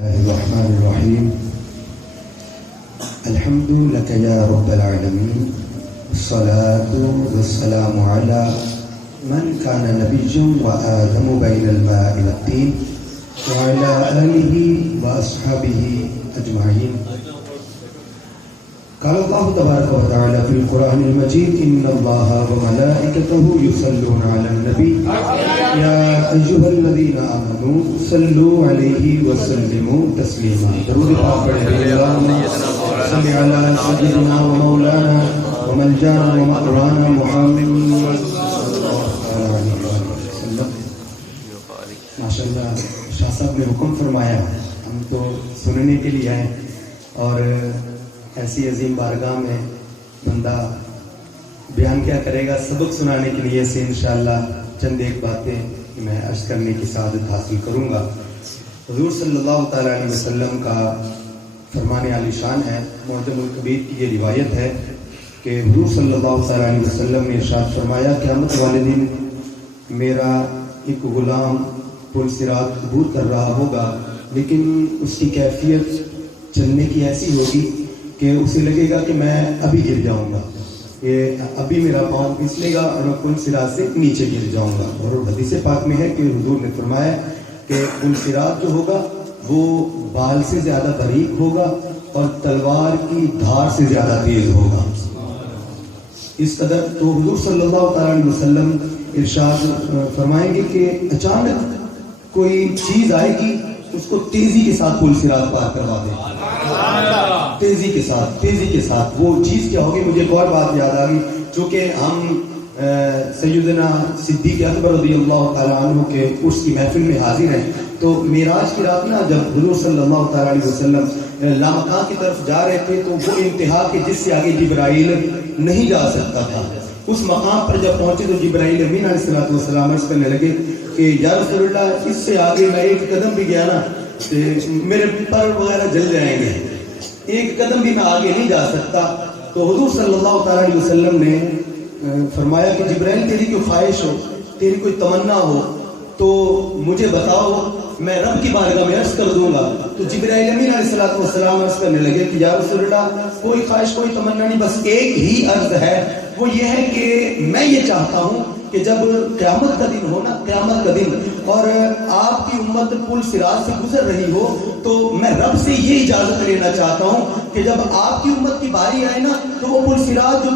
الرحمن الرحيم الحمد لك يا رب العالمين والصلاة والسلام على من كان نبيا وآدم بين الماء والطين وعلى آله وأصحابه أجمعين. قال الله تبارك وتعالى في القرآن المجيد إن الله وملائكته يصلون على النبي يا أيها الذين آمنوا صلوا عليه وسلموا تسليما. درود پاک پڑھیں اللهم صل على سيدنا ومولانا وملجانا ومأوانا محمد ماشاءاللہ. شاہ صاحب نے حکم فرمایا، ہم تو سننے کے لیے آئے اور ایسی عظیم بارگاہ میں بندہ بیان کیا کرے گا. سبق سنانے کے لیے سے انشاءاللہ چند ایک باتیں میں عرض کرنے کی سعادت حاصل کروں گا. حضور صلی اللہ تعالیٰ علیہ وسلم کا فرمان عالی شان ہے. معجم الکبیر کی یہ روایت ہے کہ حضور صلی اللہ تعالیٰ علیہ وسلم نے ارشاد فرمایا قیامت والے دن میرا ایک غلام پل صراط عبور کر رہا ہوگا، لیکن اس کی کیفیت چلنے کی ایسی ہوگی کہ اسے لگے گا کہ میں ابھی گر جاؤں گا، یہ ابھی میرا پاؤں پھسلے گا اور میں پل صراط سے نیچے گر جاؤں گا. اور حدیث پاک میں ہے کہ حضور نے فرمایا کہ پل صراط جو ہوگا وہ بال سے زیادہ باریک ہوگا اور تلوار کی دھار سے زیادہ تیز ہوگا. اس قدر تو حضور صلی اللہ تعالیٰ علیہ وسلم ارشاد فرمائیں گے کہ اچانک کوئی چیز آئے گی اس کو تیزی کے ساتھ پل صراط پار کروا دے. تیزی کے ساتھ وہ چیز کیا ہوگی؟ مجھے ایک اور بات یاد آ گئی. چونکہ ہم سیدنا صدیق اکبر رضی اللہ تعالیٰ عنہ کے عرس کی محفل میں حاضر ہیں، تو معراج کی رات نا جب حضور صلی اللہ تعالیٰ علیہ وسلم لامکان کی طرف جا رہے تھے تو وہ انتہا کے جس سے آگے جبرائیل نہیں جا سکتا تھا. اس مقام پر جب پہنچے تو جبرائیل امین علیہ السلام عرض کرنے لگے کہ یا رسول اللہ اس سے آگے میں ایک قدم بھی گیا نا میرے پر وغیرہ جل جائیں گے، ایک قدم بھی میں آگے نہیں جا سکتا. تو حضور صلی اللہ تعالیٰ علیہ وسلم نے فرمایا کہ جبرائیل تیری کوئی خواہش ہو، تیری کوئی تمنا ہو تو مجھے بتاؤ، میں رب کی بارگاہ میں عرض کر دوں گا. تو جبرائیل امین علیہ السلام عرض کرنے لگے کہ یا رسول اللہ کوئی خواہش کوئی تمنا نہیں، بس ایک ہی عرض ہے، وہ یہ ہے کہ میں یہ چاہتا ہوں کہ جب قیامت کا دن ہو نا، قیامت کا دن اور آپ کی امت پل صراط سے گزر رہی ہو تو میں رب سے یہ اجازت لینا چاہتا ہوں کہ جب آپ کی امت کی باری آئے نا تو وہ پل صراط جو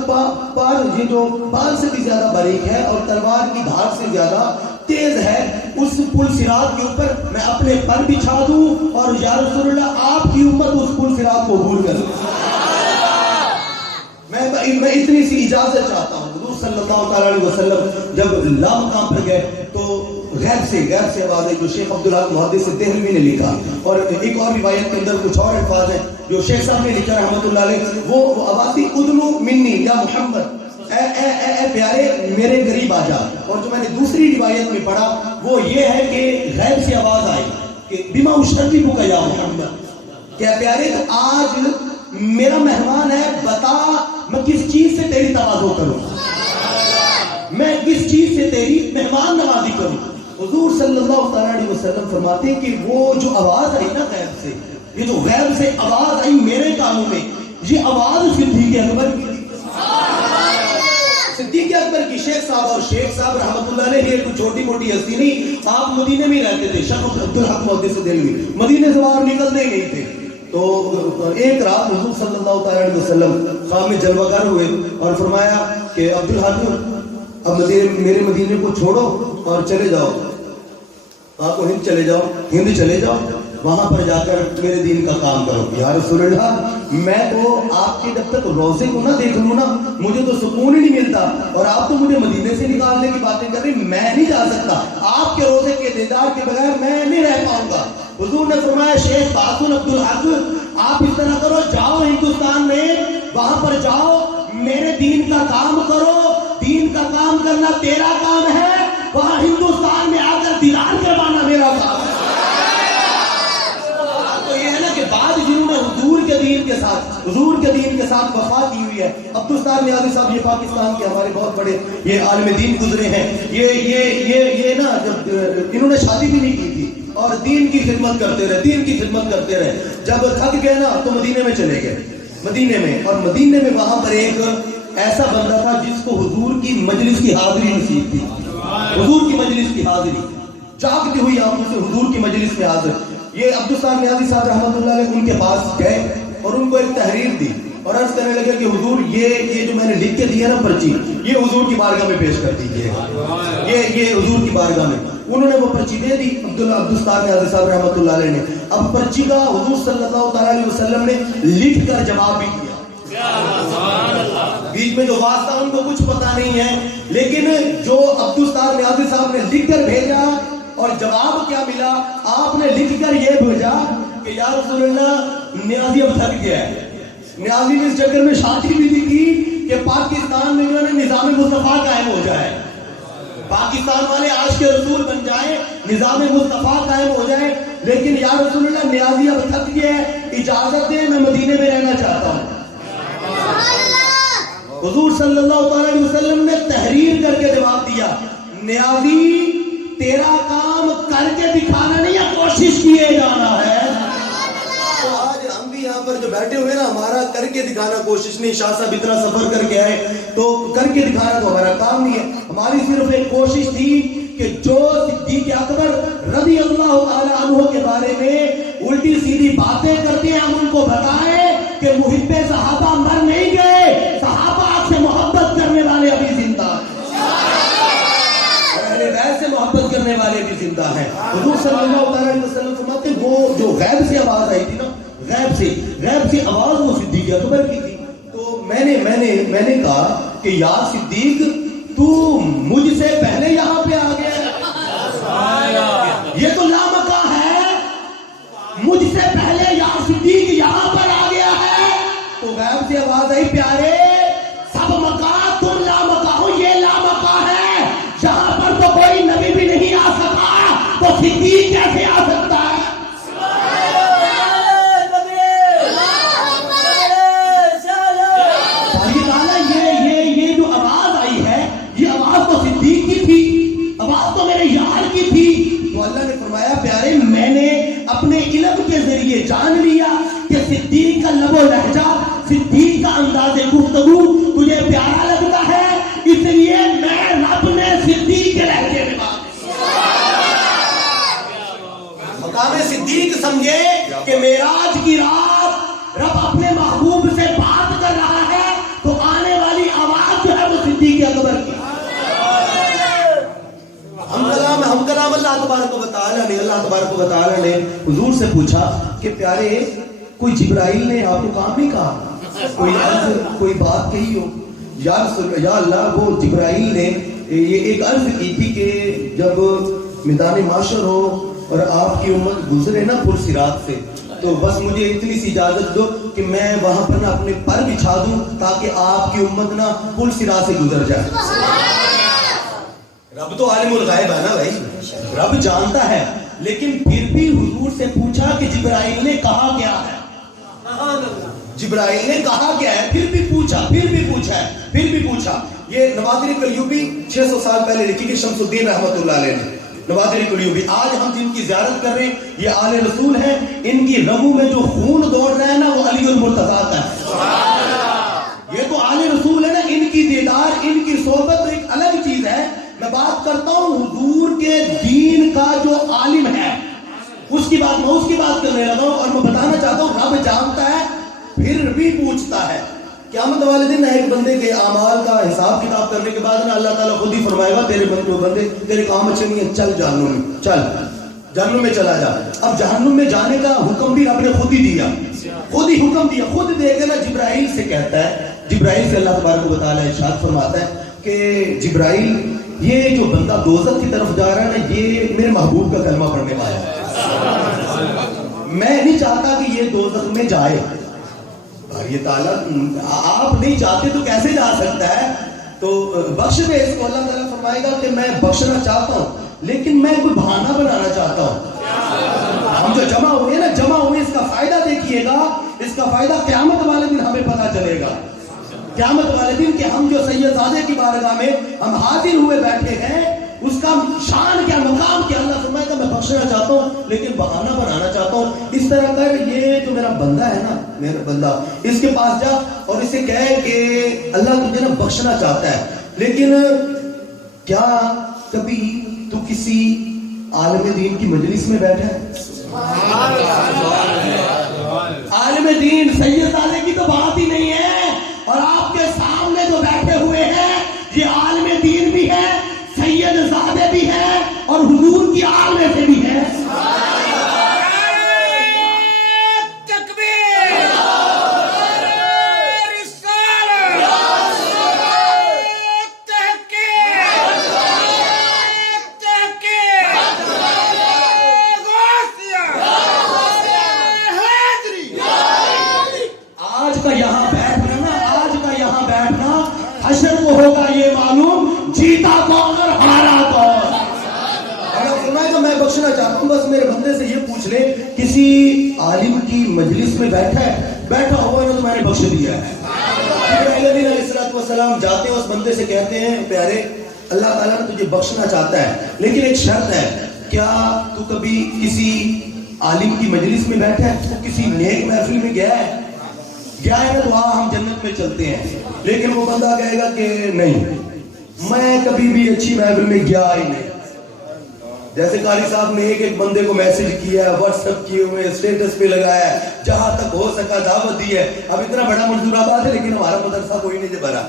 یہ جو بال سے بھی زیادہ باریک ہے اور تلوار کی دھار سے زیادہ تیز ہے، اس پل صراط کے اوپر میں اپنے پر بچھا دوں اور یا رسول اللہ آپ کی امت اس پل صراط کو عبور کر دوں. میں اتنی سی اجازت چاہتا ہوں. حضور صلی اللہ تعالیٰ علیہ وسلم جب لامکان پر گئے تو غیب سے آواز ہے جو شیخ عبدالحق محدث دہلوی نے لکھا، اور ایک اور روایت کے اندر کچھ اور الفاظ ہیں جو شیخ صاحب نے لکھا رحمۃ اللہ علیہ. وہ آواز تھی ادنو منی یا محمد، اے پیارے میرے قریب آ جا. اور جو میں نے دوسری روایت میں پڑھا وہ یہ ہے کہ غیب سے آواز آئی کہ بما اشرفک یا محمد، کہ پیارے آج میرا مہمان ہے، بتا میں کس چیز سے تیری تواضع کروں، میں کس چیز سے تیری مہمان نوازی کروں. حضور صلی اللہ تعالیٰ علیہ وسلم فرماتے ہیں کہ وہ جو آواز آئی نا غیب سے، یہ جو غیب سے آواز آئی میرے کانوں میں، یہ آواز صدیق اکبر کی، صدیق اکبر کی. شیخ صاحب رحمۃ اللہ علیہ یہ کوئی چھوٹی موٹی ہستی نہیں، آپ مدینے میں رہتے تھے. شیخ عبدالحق محدث دہلوی مدینے سے باہر نکلتے ہی نہیں تھے. تو ایک رات حضور صلی اللہ تعالیٰ علیہ وسلم خواب میں جلوہ گر ہوئے اور فرمایا کہ عبدالحق اب میرے مدینے کو چھوڑو اور چلے جاؤ، آپ کو ہند چلے جاؤ، وہاں پر جا کر میرے دین کا کام کرو. یا رسول اللہ میں تو آپ کے جب تک روزے کو نہ دیکھ لوں نا مجھے تو سکون ہی نہیں ملتا، اور آپ تو مجھے مدینے سے نکالنے کی باتیں کر رہے، میں نہیں جا سکتا، آپ کے روزے کے دیدار کے بغیر میں نہیں رہ پاؤں گا. حضور نے فرمایا شیخ باسن عبدالحق آپ اس طرح کرو، جاؤ ہندوستان میں، وہاں پر جاؤ میرے دین کا کام کرو، دین کا کام کرنا تیرا کام ہے، وہاں ہندوستان میں آ کر دیدار کروانا میرا کام ہے. تو یہ ہے نا کہ بعد جنہوں نے حضور کے دین کے ساتھ وفا کی ہوئی ہے. عبدالستار نیازی صاحب یہ پاکستان کے ہمارے بہت بڑے یہ عالم دین گزرے ہیں. یہ نا جب انہوں نے شادی بھی نہیں کی تھی اور دین کی خدمت کرتے رہے، دین کی خدمت کرتے رہے. جب تھک گئے نا تو مدینے میں چلے گئے، مدینے میں. اور مدینے میں وہاں پر ایک ایسا بندہ تھا جس کو حضور کی مجلس کی حاضری نصیب تھی. حضور کی مجلس کی حاضری، جاگتی ہوئی آنکھوں سے حضور کی مجلس میں حاضر. یہ عبدالستار نیازی صاحب رحمۃ اللہ علیہ ان کے پاس گئے اور ان کو ایک تحریر دی اور عرض کرنے لگے کہ حضور یہ جو میں نے لکھ کے دیا نا پرچی، یہ حضور کی بارگاہ میں پیش کر دیجیے، یہ حضور کی بارگاہ میں. انہوں نے وہ پرچی دے دی عبدالستار نیازی صاحب رحمۃ اللہ علیہ نے. اب پرچی کا حضور صلی اللہ تعالیٰ علیہ وسلم نے لکھ کر جواب بھی دیا. بیچ میں جو واسطہ ان کو کچھ پتا نہیں ہے، لیکن جو عبدالستار نیازی صاحب نے لکھ کر بھیجا اور جواب کیا ملا، آپ نے لکھ کر یہ بھیجا کہ یا رسول اللہ نیازی اب تھک گیا ہے. نیازی نے اس چکر میں شادی بھی دی کی کہ پاکستان میں جو ہے نظام مصطفیٰ قائم ہو جائے، پاکستان والے عاشق رسول بن جائیں، نظام مصطفیٰ قائم ہو جائے. لیکن یا رسول اللہ نیازی اب تھک گیا ہے، اجازت دیں میں مدینے میں رہنا چاہتا ہوں. حضور صلی اللہ علیہ وسلم نے تحریر کر کے جواب دیا، نیازی تیرا کام کر کے دکھانا نہیں ہے، کوشش کیے جانا ہے. تو آج ہم بھی یہاں پر جو بیٹھے ہوئے نا، ہمارا کر کے دکھانا کوشش نہیں. شاہ صاحب اتنا سفر کر کے آئے تو کر کے دکھانا تو ہمارا کام نہیں ہے. ہماری صرف ایک کوشش تھی کہ جو صدیق اکبر رضی اللہ تعالی عنہ کے بارے میں الٹی سیدھی باتیں کرتے ہیں، ہم ان کو بتائیں کہ محب صحابہ مر نہیں گئے، صحابہ آپ سے محبت کرنے والے ابھی زندہ ہیں، سے محبت کرنے والے بھی زندہ ہیں. حضور صلی اللہ علیہ وسلم فرماتے ہیں وہ جو غیب سے آواز آئی تھی نا، غیب سے آواز وہ صدیق اکبر کی تھی. تو میں نے کہا کہ یا صدیق تو مجھ سے پہلے یہاں پہ آ گیا، یہ تو لامکہ ہے، مجھ سے پہلے یا صدیق یہاں پر آ گیا ہے. تو غیب سے آواز آئی، پیارے سب مکہ تم لامکہ ہو، یہ لامکہ ہے، جہاں پر تو کوئی نبی بھی نہیں آ سکا تو صدیق کیسے آ سکتا ہے؟ یہ جو آواز آئی ہے، یہ آواز تو صدیق کی تھی، آواز تو میرے یار کی تھی. تو اللہ نے فرمایا پیارے میں نے اپنے علم کے ذریعے جان لیا کہ صدیق کا لب و لہجہ، صدیق کا انداز گفتگو تجھے پیارا لگتا ہے، اس لیے میں رب نے صدیق کے لہجے میں بات. مقام صدیق سمجھے کہ معراج کی رات رب اپنے محبوب سے بات کر رہا ہے، تو آنے والی آواز جو ہے وہ صدیق اکبر کی. ہم کلام اللہ تبارک و تعالی نے حضور سے پوچھا کہ پیارے کوئی جبرائیل نے آپ کو کام نہیں کہا، کوئی بات کہی ہو؟ یا اللہ وہ جبرائیل نے یہ ایک عرض کی تھی کہ جب میدان معاشر ہو اور آپ کی امت گزرے نا پل صراط سے، تو بس مجھے اتنی سی اجازت دو کہ میں وہاں پر نا اپنے پر بچھا دوں تاکہ آپ کی امت نا پل صراط سے گزر جائے. رب تو عالم الغیب ہے نا بھائی، رب جانتا ہے، لیکن پھر بھی حضور سے پوچھا کہ جبرائیل نے کہا کیا ہے، جبرائیل نے کہا کیا ہے، پھر بھی پوچھا. یہ نوادر قلیوبی 600 سال پہلے لکھی کہ شمس الدین رحمۃ اللہ علیہ نے. نوادر قلیوبی آج ہم جن کی زیارت کر رہے ہیں یہ آل رسول ہیں، ان کی رگوں میں جو خون دوڑ رہا ہے نا وہ علی المرتضیٰ کا ہے. یہ تو آل رسول ہے نا، ان کی دیدار، ان کی صحبت ایک الگ چیز ہے. میں بات کرتا ہوں حضور کے دین کا جو عالم ہے، اس کی بات کرنے لگا ہوں. اور میں بتانا چاہتا ہوں رب جانتا ہے پھر بھی پوچھتا ہے. قیامت والے دن ایک بندے کے اعمال کا حساب کتاب کرنے کے بعد نا اللہ تعالیٰ خود ہی فرمائے گا تیرے بندے تیرے کام اچھے نہیں ہیں، چل جہنم میں چلا جا. اب جہنم میں جانے کا حکم بھی رب نے خود ہی حکم دیا، خود دے کے نا جبرائیل سے کہتا ہے، جبرائیل سے اللہ تبارک و تعالیٰ ارشاد فرماتا ہے کہ جبرائیل یہ جو بندہ دوزخ کی طرف جا رہا ہے نا، یہ میرے محبوب کا کلمہ پڑھنے والا ہے، میں نہیں چاہتا کہ یہ دوزخ میں جائے. یہ تعالیٰ آپ نہیں چاہتے تو کیسے جا سکتا ہے؟ تو بخش دے اس کو. اللہ تعالیٰ فرمائے گا کہ میں بخشنا چاہتا ہوں لیکن میں کوئی بہانہ بنانا چاہتا ہوں. ہم جو جمع ہوئے اس کا فائدہ دیکھیے گا، اس کا فائدہ قیامت والے دن ہمیں پتہ چلے گا. قیامت والے دن کہ ہم جو سید زادے کی بارگاہ میں ہم حاضر ہوئے بیٹھے ہیں، اس کا شان کیا، مقام کیا. اللہ فرمائے گا میں بخشنا چاہتا ہوں لیکن بہانہ بنانا چاہتا ہوں. اس طرح کر, یہ جو میرا بندہ ہے نا, میرا بندہ, اس کے پاس جا اور اسے کہے کہ اللہ تجھے نا بخشنا چاہتا ہے, لیکن کیا کبھی تو کسی عالم دین کی مجلس میں بیٹھا ہے؟ عالم دین سید زادے کی تو بات ہی نہیں ہے, اور آپ کے سامنے جو بیٹھے ہوئے ہیں یہ عالم دین بھی ہے, سید زادے بھی ہے, اور حضور کی آل میں سے بھی ہے. حشر کو ہوگا یہ معلوم, جیتا کون اور ہارا کون. اللہ فرمائے گا میں بخشنا چاہتا ہوں, بس میرے بندے سے یہ پوچھ لے کسی عالم کی مجلس میں بیٹھا ہوا ہے نا تو میں نے بخش دیا ہے. جبرائیل علیہ السلام جاتے ہیں اس بندے سے کہتے ہیں پیارے اللہ تعالیٰ نے تجھے بخشنا چاہتا ہے لیکن ایک شرط ہے, کیا تو کبھی کسی عالم کی مجلس میں بیٹھا ہے, تو کسی نیک محفل میں گیا ہے نا تو ہم جنت میں چلتے ہیں. لیکن وہ بندہ کہے گا کہ نہیں, میں کبھی بھی اچھی محفل میں گیا ہی نہیں. جیسے قاری صاحب نے ایک بندے کو میسج کیا ہے, واٹس ایپ کیے ہوئے, اسٹیٹس پہ لگایا ہے, جہاں تک ہو سکا دعوت دی ہے. اب اتنا بڑا منظور آباد ہے لیکن ہمارا مدرسہ کوئی نہیں بھرا.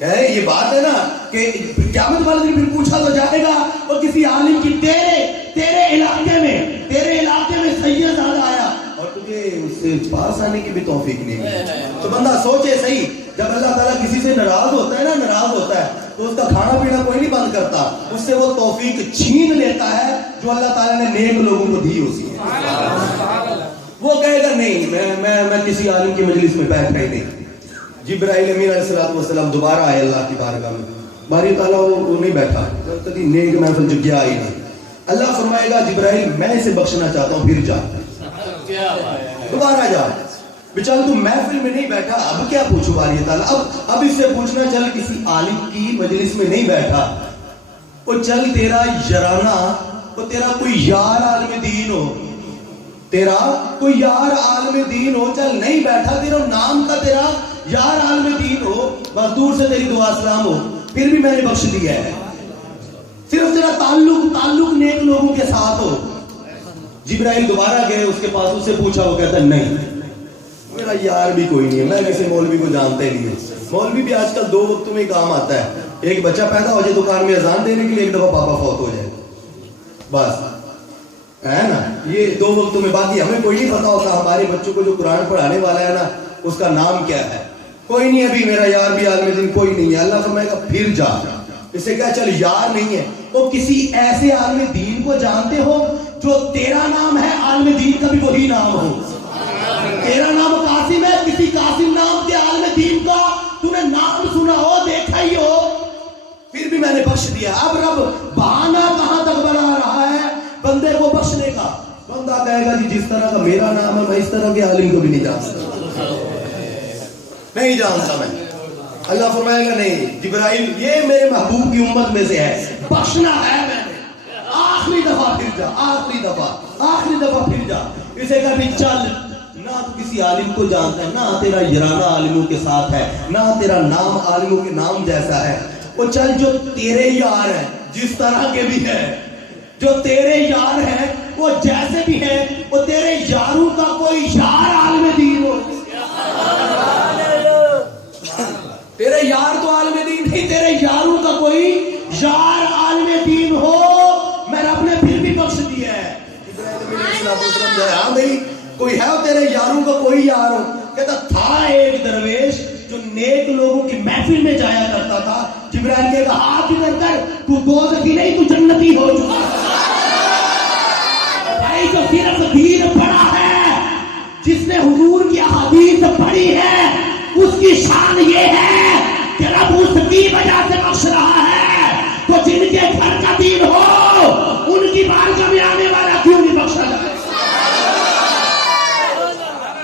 یہ بات ہے نا کہ قیامت والے دن پھر پوچھا تو جائے گا, اور کسی عالم کی تیرے علاقے میں سید زادہ آیا اور تجھے اس سے پاس آنے کی بھی توفیق نہیں ملی. تو بندہ سوچے صحیح, جب اللہ تعالیٰ کسی سے ناراض ہوتا ہے تو اس کا کھانا پینا کوئی نہیں بند کرتا, اس سے وہ توفیق چھین لیتا ہے جو اللہ تعالیٰ نے نیک لوگوں کو دی ہوتی ہے. وہ کہے گا نہیں, میں کسی عالم کی مجلس میں بیٹھا ہی نہیں. جبرائیل امین علیہ السلام دوبارہ آئے اللہ کی بارگاہ میں, باری تعالیٰ وہ نہیں بیٹھا, کبھی نیک محفل جو گیا ہی نہیں. اللہ فرمائے گا جبرائیل میں اسے بخشنا چاہتا ہوں, پھر جا دوبارہ جا. بچال تو محفل میں نہیں بیٹھا, اب کیا پوچھو باری تعالیٰ, اب اس سے پوچھنا چل کسی عالم کی مجلس میں نہیں بیٹھا, وہ چل تیرا یارانہ, وہ تیرا کوئی یار عالم دین ہو, چل نہیں بیٹھا, تیرا نام کا تیرا یار عالم دین ہو, مزدور سے تیری دعا سلام ہو, پھر بھی میں نے بخش دیا ہے. صرف تیرا تعلق نیک لوگوں کے ساتھ ہو. جبرائیل دوبارہ گئے اس کے پاس, اس سے پوچھا, وہ کہتا نہیں میرا یار بھی کوئی نہیں ہے, میں کسی مولوی کو جانتا ہی نہیں ہوں. مولوی بھی آج کل 2 وقتوں میں کام آتا ہے, ایک بچہ پیدا ہو جائے دکان میں اذان دینے کے لیے, ایک دفعہ پاپا فوت ہو جائے, بس ہے نا, یہ 2 وقتوں میں. باقی ہمیں کوئی نہیں پتا ہوتا ہمارے بچوں کو جو قرآن پڑھانے والا ہے نا اس کا نام کیا ہے, کوئی نہیں. ابھی میرا یار بھی عالم دین کوئی نہیں ہے. اللہ فرمائے گا پھر جا, اسے کہا چل یار نہیں ہے تو کسی ایسے عالم دین کو جانتے ہو جو تیرا نام ہے, عالم دین کا بھی وہی نام ہو. تیرا نام قاسم ہے, کسی قاسم نام کے عالم دین کا تو نے نام سنا ہو, دیکھا ہی ہو, پھر بھی میں نے بخش دیا. اب رب بہانہ کہاں تک بنا رہا ہے بندے کو بخشنے کا. بندہ کہے گا جی جس طرح کا میرا نام ہے میں اس طرح کے عالم کو بھی نہیں جانتا میں. اللہ فرمائے گا نہیں جبرائیل یہ میرے محبوب کی امت میں سے ہے, بخشنا ہے میں نے, آخری دفعہ پھر جا, آخری دفعہ پھر جا. اسے کبھی چل, نہ تو کسی عالم کو جانتا ہے, نہ تیرا یارانہ عالموں کے ساتھ ہے, نہ تیرا نام عالموں کے نام جیسا ہے. وہ چل جو تیرے یار ہیں جس طرح کے بھی ہیں, جو تیرے یار ہیں وہ جیسے بھی ہیں, وہ تیرے یاروں کا کوئی یار عالم دین ہو. تیرے یار تو عالم دین نہیں, تیرے یاروں کا کوئی یار عالم دین ہو, میں رب نے پھر بھی بخش دیا ہے. ہاں بھائی کوئی ہے تیرے یاروں کا کوئی یار ہو. کہتا تھا ایک درویش جو نیک لوگوں کی محفل میں جایا کرتا تھا. جبرائیل کہے گا ہاتھ ادھر کر, تو دوزخی نہیں تو جنتی ہو چکا. بھائی جو صرف دین پڑھا ہے, جس نے حضور کی احادیث پڑھی ہے, اس کی شان یہ ہے کہ رب اس کی وجہ سے بخش رہا ہے. تو جن کے گھر کا دین ہو ان کی بارگاہ میں آنے والا کیوں نہیں بخشا جائے.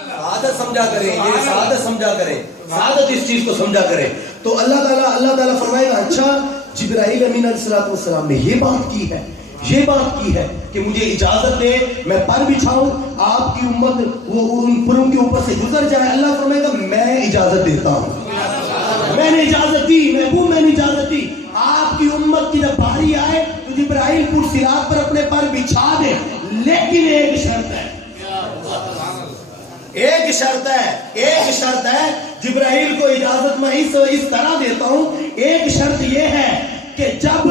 سعادت سمجھا کریں, یہ سعادت سمجھا کریں, سعادت اس چیز کو سمجھا کریں. تو اللہ تعالیٰ فرمائے گا اچھا جبرائیل امین علیہ السلام نے یہ بات کی ہے یہ بات کی ہے کہ مجھے اجازت دے میں پر بچھاؤں, آپ کی امت وہ ان پروں کے اوپر سے گزر جائے. اللہ فرمائے گا میں اجازت دیتا ہوں, میں نے اجازت دی, محبوب میں نے اجازت دی. آپ کی امت کی جب باری آئے تو جبرائیل پرصراط پر اپنے پر بچھا دے, لیکن ایک شرط ہے, ایک شرط ہے, ایک شرط ہے. جبرائیل کو اجازت میں اس طرح دیتا ہوں, ایک شرط یہ ہے کہ جب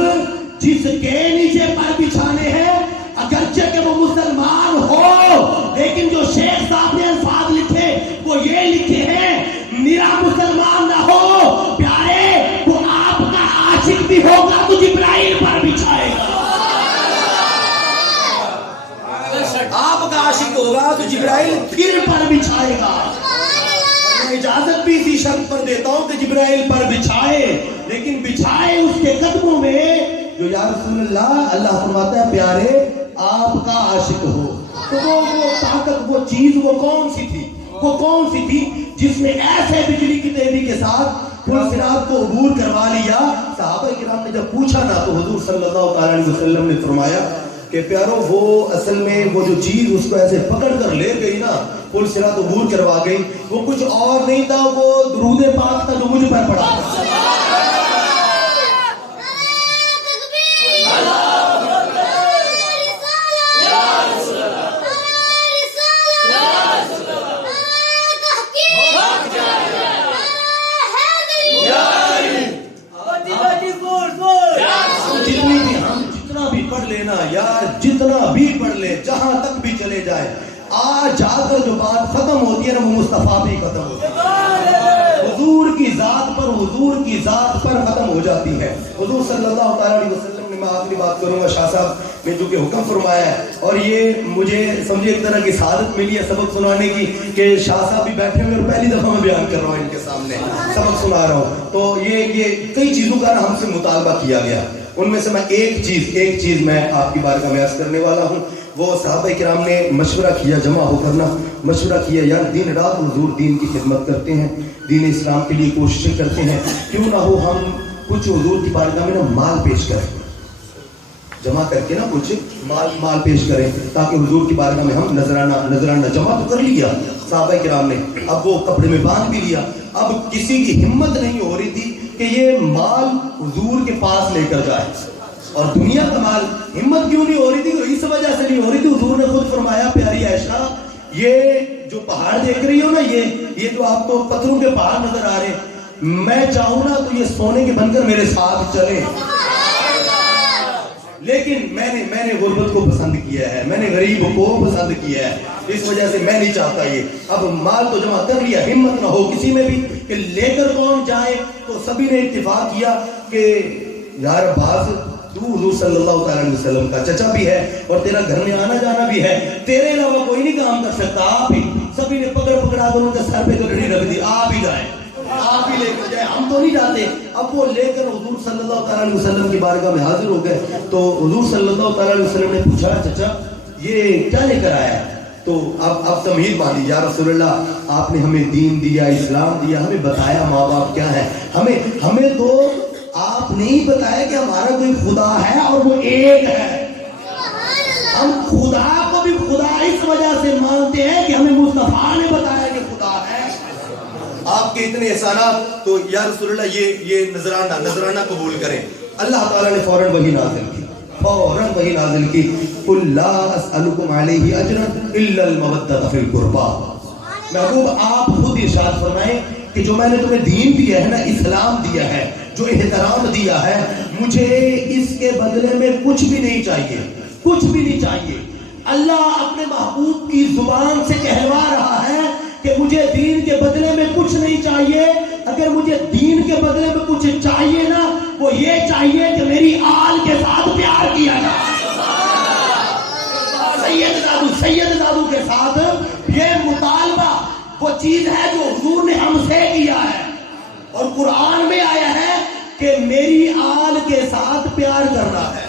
جس کے نیچے پر بچھانے ہیں اگرچہ کہ وہ مسلمان ہو, لیکن جو شیخ صاحب نے الفاظ لکھے وہ یہ لکھے ہیں میرا مسلمان نہ ہو پیارے, وہ آپ کا عاشق بھی ہوگا تو جبرائیل پر بچھائے گا. آپ کا عاشق ہوگا تو جبرائیل پھر پر بچھائے گا. میں اجازت بھی اسی شرط پر دیتا ہوں کہ جبرائیل پر بچھائے, لیکن بچھائے اس کے قدموں میں جو یا رسول اللہ, اللہ فرماتا ہے پیارے آپ کا عاشق ہو. تو وہ طاقت, وہ چیز وہ کون سی تھی, وہ کون سی تھی جس نے ایسے بجلی کی تیزی کے ساتھ پرصراط کو عبور کروا لیا. صحابہ کرام نے جب پوچھا نا تو حضور صلی اللہ تعالی علیہ وسلم نے فرمایا کہ پیارو وہ اصل میں وہ جو چیز اس کو ایسے پکڑ کر لے گئی نا, پرصراط عبور کروا گئی, وہ کچھ اور نہیں تھا, وہ درود پاک تھا جو مجھ پر پڑا. یار جتنا بھی پڑھ لے, جہاں تک بھی چلے جائے, آج جا کر جو بات ختم ہوتی ہے نا وہ مصطفیٰ بھی ختم ہوتی ہے, حضور کی ذات پر, حضور کی ذات پر ختم ہو جاتی ہے. حضور صلی اللہ تعالی علیہ وسلم نے, میں آخری بات کروں گا, شاہ صاحب نے جو کہ حکم فرمایا ہے, اور یہ مجھے سمجھے ایک طرح کی سعادت ملی ہے سبق سنانے کی کہ شاہ صاحب بھی بیٹھے ہوئے اور پہلی دفعہ میں بیان کر رہا ہوں ان کے سامنے, سبق سنا رہا ہوں. تو یہ کئی چیزوں کا ہم سے مطالبہ کیا گیا, ان میں سے میں ایک چیز میں آپ کی بارگاہ میں عرض کرنے والا ہوں. وہ صحابہ کرام نے مشورہ کیا, جمع ہو کرنا مشورہ کیا, یار دن رات حضور دین کی خدمت کرتے ہیں, دین اسلام کے لیے کوششیں کرتے ہیں, کیوں نہ ہو ہم کچھ حضور کی بارگاہ میں نا مال پیش کریں, جمع کر کے نا کچھ مال پیش کریں تاکہ حضور کی بارگاہ میں ہم نذرانہ جمع تو کر لیا صحابہ کرام نے, اب وہ کپڑے میں باندھ بھی لیا. اب کسی کی ہمت نہیں ہو رہی تھی کہ یہ مال حضور کے پاس لے کر جائے, اور دنیا کا مال, ہمت کیوں نہیں ہو رہی تھی, اس وجہ سے نہیں ہو رہی تھی. حضور نے خود فرمایا پیاری عائشہ, یہ جو پہاڑ دیکھ رہی ہو نا, یہ جو آپ کو پتھروں کے پہاڑ نظر آ رہے ہیں, میں چاہوں نا تو یہ سونے کے بن کر میرے ساتھ چلے, لیکن میں نے غربت کو پسند کیا ہے, میں نے غریب کو پسند کیا ہے, اس وجہ سے میں نہیں چاہتا یہ. اب مال تو جمع کر لیا, ہمت نہ ہو کسی میں بھی کہ لے کر کون جائے. تو سبھی نے اتفاق کیا کہ یار عباس, تو حضور صلی اللہ تعالی علیہ وسلم کا چچا بھی ہے اور تیرا گھر میں آنا جانا بھی ہے, تیرے علاوہ کوئی نہیں کام کر سکتا, آپ ہی. سبھی نے پکڑا کر ان کے سر پہ گھڑی رکھ دی, آپ ہی جائیں, آپ ہی لے کر جائیں, ہم تو نہیں جاتے. اب وہ لے کر حضور صلی اللہ تعالی علیہ وسلم کی بارگاہ میں حاضر ہو گئے. تو حضور صلی اللہ تعالی علیہ وسلم نے پوچھا, چچا یہ کیا لے کر آیا ہے؟ تو اب تمہید باندھی, یا رسول اللہ آپ نے ہمیں دین دیا, اسلام دیا, ہمیں بتایا ماں باپ کیا ہے, ہمیں تو آپ نے ہی بتایا کہ ہمارا کوئی خدا ہے اور وہ ایک ہے. ہم خدا کو بھی خدا اس وجہ سے مانتے ہیں کہ ہمیں مصطفیٰ نے بتایا کہ خدا ہے. آپ کے اتنے احسانات, تو یا رسول اللہ یہ نذرانہ قبول کریں. اللہ تعالیٰ نے فوراً وحی نازل کی, قُلْ لَا أَسْأَلُكُمْ عَلَيْهِ أَجْرًا إِلَّا الْمَوَدَّةَ فِي الْقُرْبَى. محبوب آپ خود ارشاد فرمائیں کہ جو میں نے تمہیں دین دیا ہے نا, اسلام دیا ہے, جو احترام دیا ہے, مجھے اس کے بدلے میں کچھ بھی نہیں چاہیے, کچھ بھی نہیں چاہیے. اللہ اپنے محبوب کی زبان سے کہلوا رہا ہے کہ مجھے دین کے بدلے میں کچھ نہیں چاہیے. اگر مجھے دین کے بدلے میں کچھ چاہیے نا, وہ یہ چاہیے کہ میری آل کے ساتھ پیار کیا جائے, سید زادو کے ساتھ. یہ مطالبہ وہ چیز ہے جو حضور نے ہم سے کیا ہے, اور قرآن میں آیا ہے کہ میری آل کے ساتھ پیار کرنا ہے.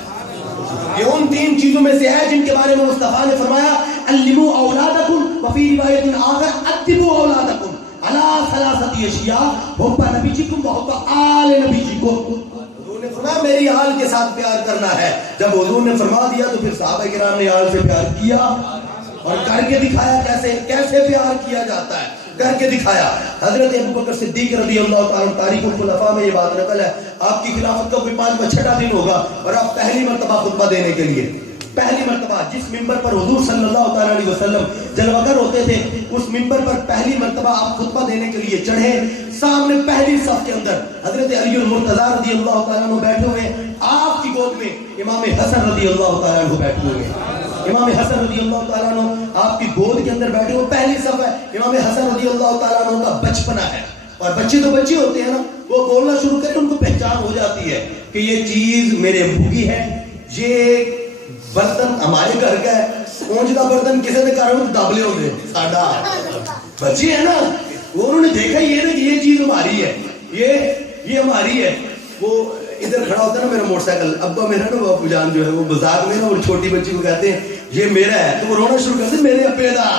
یہ ان تین چیزوں میں سے ہے جن کے بارے میں مصطفیٰ نے فرمایا علموا اولادکم وفی روایت آخر ادبوا اولادکم علی ثلاثۃ اشیاء حب نبیکم وحب آل نبیکم. حضور نے فرمایا میری آل کے ساتھ پیار کرنا ہے. جب حضور نے فرما دیا تو پھر صحابہ کرام نے آل سے پیار کیا اور کر کے دکھایا. کیسے پیار کیا جاتا ہے, کر کے دکھایا. حضرت ابوبکر صدیق رضی اللہ تعالیٰ تاریخ الخلفاء میں یہ بات نقل ہے, آپ کی خلافت کا کوئی 5واں دن ہوگا اور آپ پہلی مرتبہ خطبہ دینے کے لیے, پہلی مرتبہ جس ممبر پر حضور صلی اللہ تعالیٰ علیہ وسلم جلوگر ہوتے تھے, اس ممبر پر پہلی مرتبہ آپ خطبہ دینے کے لیے چڑھے. سامنے پہلی صف کے اندر حضرت علی المرتضیٰ رضی اللہ تعالیٰ عنہ بیٹھے ہوئے, آپ کی گود میں امام حسن رضی اللہ تعالیٰ عنہ بیٹھے ہوئے. امام حسن رضی اللہ تعالیٰ عنہ آپ کی گود کے اندر بیٹھے ہوئے, پہلی صف ہے. امام حسن رضی اللہ تعالیٰ عنہ کا بچپنا ہے, اور بچے تو بچے ہوتے ہیں نا, وہ بولنا شروع کریں ان کو پہچان ہو جاتی ہے کہ یہ چیز میرے ابو کی ہے, یہ برتن ہمارے گھر کا ہے. اونج کا برتن کسی نے کہا دابلے ہوتے ساڈا بچے ہیں نا, وہ انہوں نے دیکھا یہ نا کہ یہ چیز ہماری ہے, یہ ہماری ہے. وہ ادھر کھڑا ہوتا ہے نا میرا موٹر سائیکل, ابا میرا نا ابو جان جو ہے وہ بازار میں نا اور چھوٹی بچی کو کہتے ہیں یہ میرا ہے, تو وہ رونا شروع کرتے ہیں میرے ابے دا.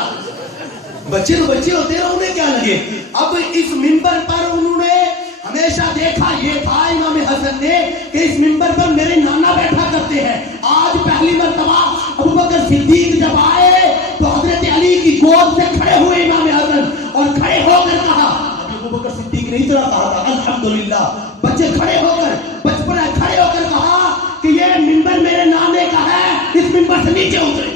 بچے تو بچے ہوتے ہیں, انہیں کیا لگے. اب اس ممبر پر انہوں نے ہمیشہ دیکھا یہ تھا امام حسن نے کہ اس ممبر پر میرے نانا بیٹھا کرتے ہیں. آج پہلی مرتبہ ابوبکر صدیق جب آئے تو حضرت علی کی گود سے کھڑے ہوئے امام حسن, اور کھڑے ہو کر کہا, ابوبکر صدیق نے اتنا کہا تھا الحمدللہ, بچے کھڑے ہو کر بچپن کھڑے ہو کر کہا کہ یہ ممبر میرے نانے کا ہے, اس ممبر سے نیچے اترے,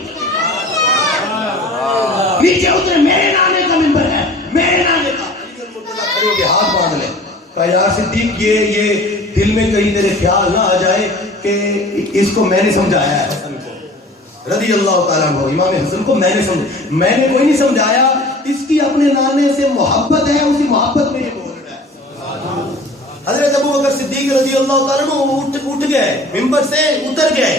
نیچے اترے, میرے نانے کا ممبر ہے, میرے نانے کا. کھڑے ہو کے ہاتھ باندھ لے, کہا یا صدیق یہ دل میں کہیں تیرے خیال نہ آ جائے کہ اس کو میں نے سمجھایا ہے, حسن کو رضی اللہ تعالیٰ عنہ, امام حسن کو میں نے کوئی نہیں سمجھایا, اس کی اپنے نانے سے محبت ہے, اسی محبت میں یہ بول رہا ہے. حضرت ابوبکر صدیق رضی اللہ تعالیٰ عنہ اٹھ گئے, ممبر سے اتر گئے,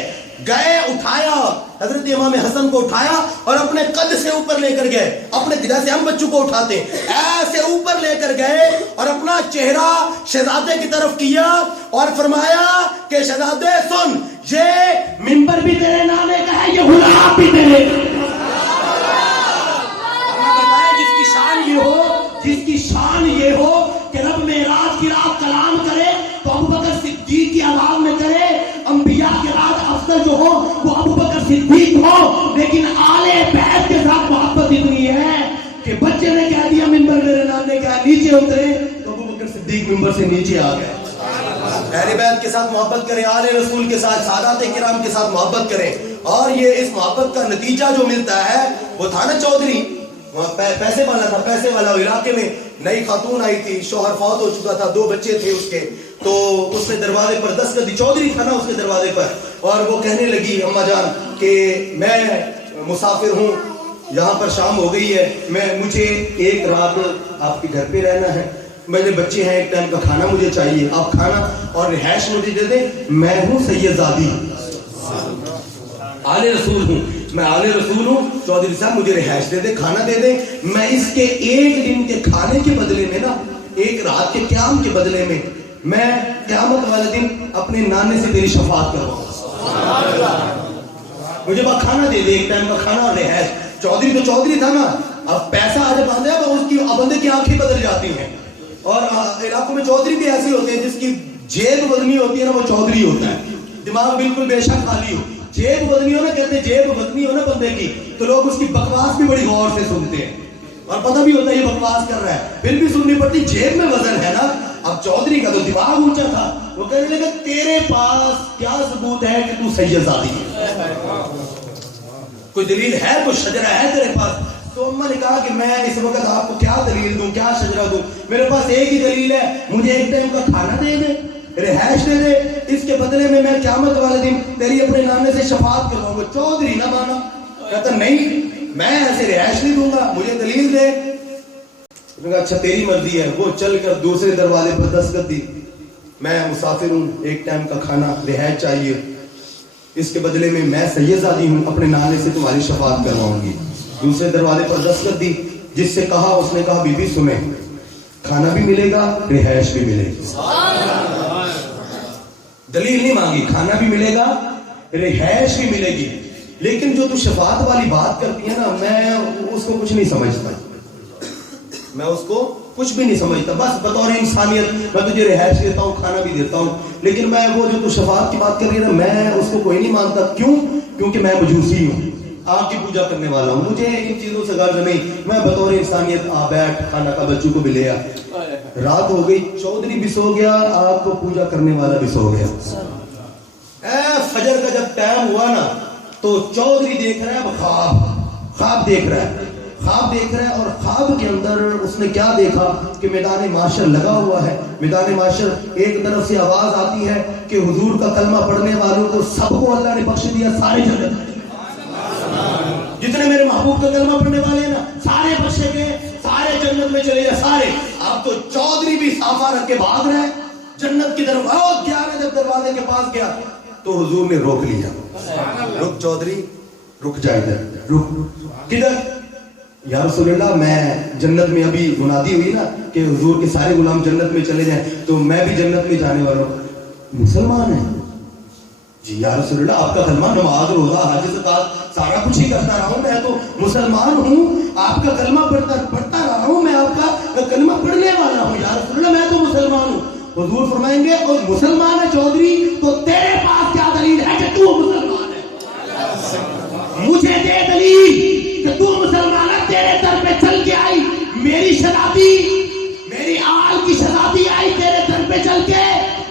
اٹھایا حضرت امام حسن کو, اٹھایا اور اپنے قد سے اوپر لے کر گئے, اپنے جیسے ہم بچوں کو اٹھاتے ایسے اوپر لے کر گئے, اور اپنا چہرہ شہزادے کی طرف کیا اور فرمایا کہ شہزادے سن, یہ ممبر بھی تیرے نانے کا ہے, یہ غلام بھی تیرے جس کی شان یہ ہو کہ رب معراج کی رات کلام کرے تو ابوبکر صدیق کی آواز میں کرے, انبیاء کے رات افضل جو ہو وہ ابوبکر صدیق ہو, لیکن آل بیت کے ساتھ محبت اتنی ہے کہ بچے نے کہہ دیا ممبر میرے نانے کا, نیچے اترے تو ابوبکر صدیق ممبر سے نیچے آ گئے. اہل بیت کے ساتھ محبت کریں, آل رسول کے ساتھ, سادات کرام کے ساتھ محبت کریں, اور یہ اس محبت کا نتیجہ جو ملتا ہے وہ تھا نا چودھری, پیسے والا تھا, پیسے والا علاقے میں نئی خاتون آئی تھی, شوہر فوت ہو چکا تھا, 2 بچے تھے اس کے, تو اس نے دروازے پر دستک دی, چودھری تھا نا اس کے دروازے پر, اور وہ کہنے لگی اماں جان کہ میں مسافر ہوں, یہاں پر شام ہو گئی ہے, مجھے ایک رات آپ کے گھر پہ رہنا ہے, میرے بچے ہیں, ایک ٹائم کا کھانا مجھے چاہیے, آپ کھانا اور رہائش مجھے دے دیں, میں ہوں سیدزادی, آل رسول ہوں, میں آل رسول ہوں, چودھری صاحب مجھے رہائش دے دیں, کھانا دے دیں, میں اس کے ایک دن کے کھانے کے بدلے میں نا, ایک رات کے قیام کے بدلے میں قیامت والے دن اپنے نانے سے تیری شفاعت کرواؤں, مجھے بس کھانا دے دے, ایک ٹائم کا کھانا اور رہائش. چودھری تو چودھری تھا نا, اب پیسہ آج باندھا ہے, اس کی بندے کی آنکھیں بدل جاتی ہیں, اور علاقوں میں چودھری بھی ایسے ہوتے ہیں جس کی جیب وزنی ہوتی ہے نا, وہ چودھری ہوتا ہے, دماغ بالکل بے شک خالی ہو, جیب وزنی ہو نا, کہتے ہیں جیب وزنی ہو نا بندے کی, تو لوگ اس کی بکواس بھی بڑی غور سے سنتے ہیں, اور پتہ بھی ہوتا ہے یہ بکواس کر رہا ہے, پھر بھی سننی پڑتی, جیب میں وزن ہے نا. اب چودھری کا تو دماغ اونچا تھا, وہ کہنے لگا تیرے پاس کیا ثبوت ہے کہ تو سیدزادی ہے, کوئی دلیل ہے, کوئی شجرہ ہے تیرے پاس؟ تو اماں نے کہا کہ میں اس وقت آپ کو کیا دلیل دوں, کیا شجرہ دوں, میرے پاس ایک ہی دلیل ہے, مجھے ایک ٹائم کا کھانا دے دے, رہائش دے دے, اس کے بدلے میں قیامت والے دن تیری اپنے نانے سے شفاعت کرواؤں گا. چودھری نہ مانا, کہتا نہیں میں ایسے رہائش نہیں دوں گا, مجھے دلیل دے. اچھا تیری مرضی ہے. وہ چل کر دوسرے دروازے پر دستک دی, میں مسافر ہوں, ایک ٹائم کا کھانا, رہائش چاہیے, اس کے بدلے میں سیدزادی ہوں, اپنے نانے سے تمہاری شفاعت کرواؤں گی. دوسرے دروازے پر دستک دی, جس سے کہا, اس نے کہا بی بی سنیں, کھانا بھی ملے گا, رہائش بھی ملے گی. دلیل نہیں مانگی, کھانا بھی ملے گا, رہائش بھی ملے گی, لیکن جو تو شفاعت والی بات کرتی ہے نا, میں اس کو کچھ نہیں سمجھتا, میں اس کو کچھ بھی نہیں سمجھتا, بس بطور انسانیت میں تجھے رہائش دیتا ہوں, کھانا بھی دیتا ہوں, لیکن میں وہ جو تو شفاعت کی بات کر رہی ہے نا, میں اس کو کوئی نہیں مانتا. کیوں؟ کیونکہ میں مجوسی ہوں, آگ کی پوجا کرنے والا ہوں, مجھے ان چیزوں سے غرض نہیں. میں بطور انسانیت بیٹھ, کھانا کا بچوں کو بھی لے آ. رات ہو گئی, چودھری بھی سو گیا, آگ کو پوجا کرنے والا بھی سو گیا. فجر کا جب ٹائم ہوا نا تو چودھری دیکھ رہا ہے خواب دیکھ رہا ہے, اور خواب کے اندر اس نے کیا دیکھا کہ میدان معاشر لگا ہوا ہے. میدان معاشر ایک طرف سے آواز آتی ہے کہ حضور کا کلمہ پڑھنے والوں کو سب کو اللہ نے بخش دیا, سارے جنت میں, جتنے میرے محبوب کا کلمہ پڑھنے والے ہیں نا سارے بخشے گئے, سارے جنت میں چلے جائے سارے. اب تو چودھری بھی صافہ رکھ کے بھاگ رہے ہیں جنت کی طرف. جب دروازے کے پاس گیا تو حضور نے روک لیا, رک چودھری, رک جا ادھر, رک. کدھر؟ یا رسول اللہ, میں جنت میں, ابھی منادی ہوئی نا کہ حضور کے سارے غلام جنت میں چلے جائیں, تو میں بھی جنت میں جانے والا ہوں. مسلمان ہیں جی یا رسول اللہ, آپ کا کلمہ نماز روزہ حج زکات سارا کچھ ہی کرتا رہا ہوں, میں تو مسلمان ہوں, آپ کا کلمہ پڑھتا رہا ہوں, میں آپ کا کلمہ پڑھنے والا ہوں یا رسول اللہ, میں تو مسلمان ہوں. حضور فرمائیں گے اور مسلمان ہے چودھری, تو تیرے پاس کیا دلیل ہے کہ تو مسلمان ہے؟ مجھے دے دلیل کہ تو مسلمان ہے. تیرے در پہ چل کے آئی میری شہزادی, میری آل کی شہزادی آئی تیرے در پہ چل کے,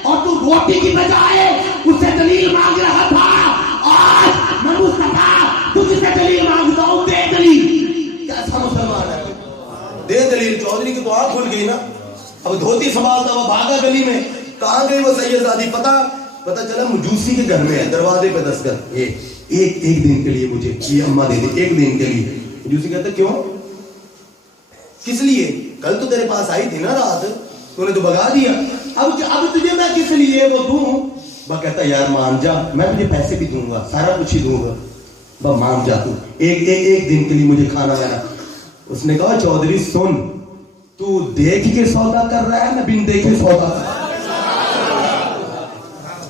اور تو روٹی کی بجائے اس سے دلیل مانگ رہا تھا. آج میں مصطفیٰ تجھ سے دلیل مانگتا ہوں, دے دلیل. کیسا مسلمان ہے؟ دے دلیل. چودھری کی تو آنکھ کھل گئی نا, اب دھوتی سنبھالتا وہ بھاگا گلی میں. کہاں گئی وہ سیدزادی؟ پتا چلا مجوسی کے گھر میں ہے, دروازے پہ دستک, ایک دن کے لیے مجھے یہ اماں دے دے, ایک دن کے لیے. مجوسی کہتا کیوں, کس لیے؟ کل تو تیرے پاس آئی تھی نا رات, تو نے تو بگا دیا, اب تجھے میں کس لیے وہ دوں؟ وہ کہتا یار مان جا, میں تجھے پیسے بھی دوں گا, سارا کچھ ہی دوں گا, بس مان جا تو ایک دن کے لیے مجھے کھانا دینا. اس نے کہا چودھری سن, تو دیکھ کے سودا کر رہا ہے نہ بن دیکھے سودا کر رہا ہے؟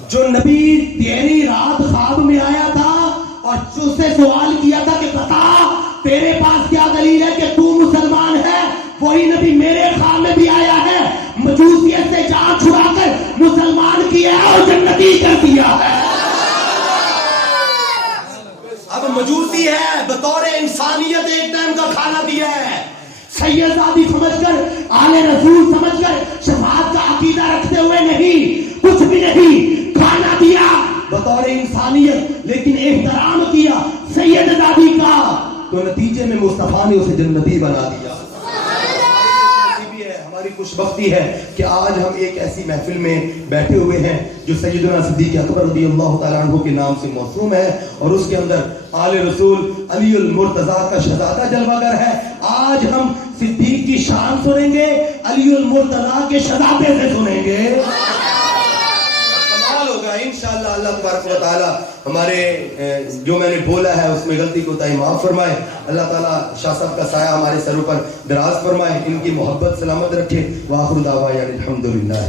جو نبی تیری رات خواب میں آیا تھا اور جو سے سوال کیا تھا کہ بتا تیرے پاس کیا دلیل ہے کہ تو مسلمان ہے, وہی نبی میرے خواب میں بھی آیا ہے, مجوسیت سے جان چھڑا کر مسلمان کیا ہے اور جنتی کر دیا ہے. اب مجوسی ہے, بطور انسانیت ایک ٹائم کا کھانا دیا ہے, سیدزادی سمجھ کر, آل رسول سمجھ کر, شفاعت کا عقیدہ رکھتے ہوئے نہیں, کچھ بھی نہیں, کھانا دیا بطور انسانیت, لیکن احترام کیا سیدزادی کا, تو نتیجے میں مصطفیٰ نے اسے جنتی بنا دیا. ہماری خوش بختی ہے کہ آج ہم ایک ایسی محفل میں بیٹھے ہوئے ہیں جو سیدنا صدیق اکبر رضی اللہ تعالیٰ عنہ کے نام سے موسوم ہے, اور اس کے اندر آل رسول علی المرتضیٰ کا شہزادہ جلوہ گر ہے. آج ہم صدیق کی شان سنیں گے, علی المرتضیٰ کے شہزادے سے سنیں گے. کمال ہوگا انشاءاللہ. اللہ تبارک و تعالیٰ ہمارے جو میں نے بولا ہے اس میں غلطی کوتاہی معاف فرمائے. اللہ تعالیٰ شاہ صاحب کا سایہ ہمارے سروں پر دراز فرمائے, ان کی محبت سلامت رکھے. وآخر دعوانا الحمدللہ.